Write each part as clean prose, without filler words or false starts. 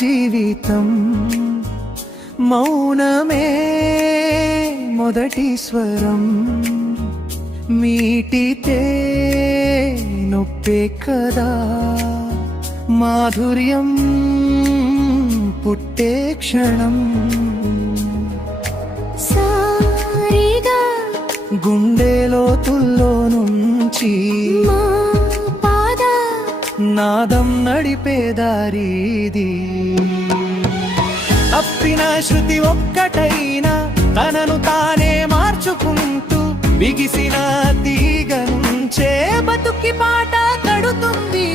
జీవితం మౌనమే మొదటి స్వరం మీటితే నొప్పే కదా మాధుర్యం పుట్టే క్షణం సారిగా గుండె లోతుల్లో నుంచి నాదం నడిపే దారిది అప్పిన శృతి ఒక్కటైనా తనను తానే మార్చుకుంటూ బిగిసిన తీగ నుంచే బతుకి పాట కడుతుంది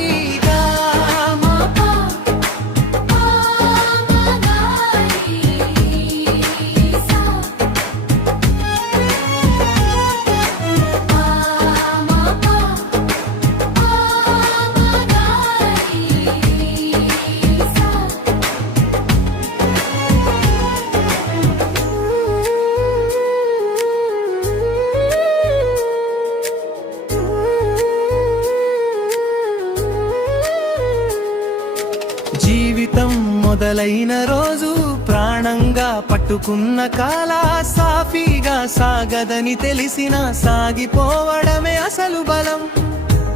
జీవితం మొదలైన రోజు ప్రాణంగా పట్టుకున్న కాల సాఫీగా సాగదని తెలిసిన సాగిపోవడమే అసలు బలం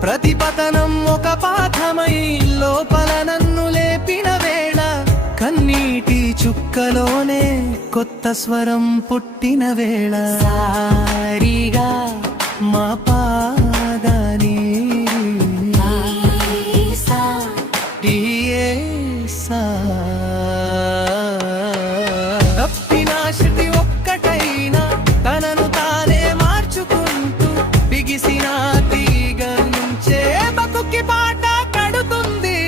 ప్రతిపతనం ఒక పాఠమై లోపల నన్ను లేపిన వేళ కన్నీటి చుక్కలోనే కొత్త స్వరం పుట్టిన వేళ సారిగా మా పాదని తప్పిన శృతి ఒక్కటైనా తనను తానే మార్చుకుంటూ బిగిసిన తీగ నుంచే బతుకి పాట కడుతుంది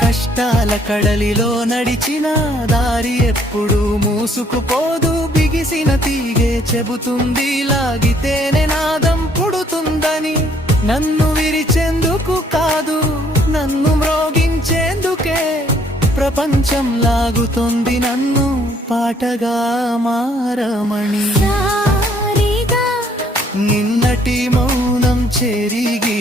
కష్టాల కడలిలో నడిచిన దారి ఎప్పుడు మూసుకుపోదు బిగిసిన తీగే చెబుతుంది లాగితేనే నాదం పుడుతుందని నన్ను విరిచేందుకు కాదు నన్ను మ్రోగించేందుకే ప్రపంచం లాగుతుంది నన్ను పాటగా మారమణి సారిగా నిన్నటి మౌనం చెరిగి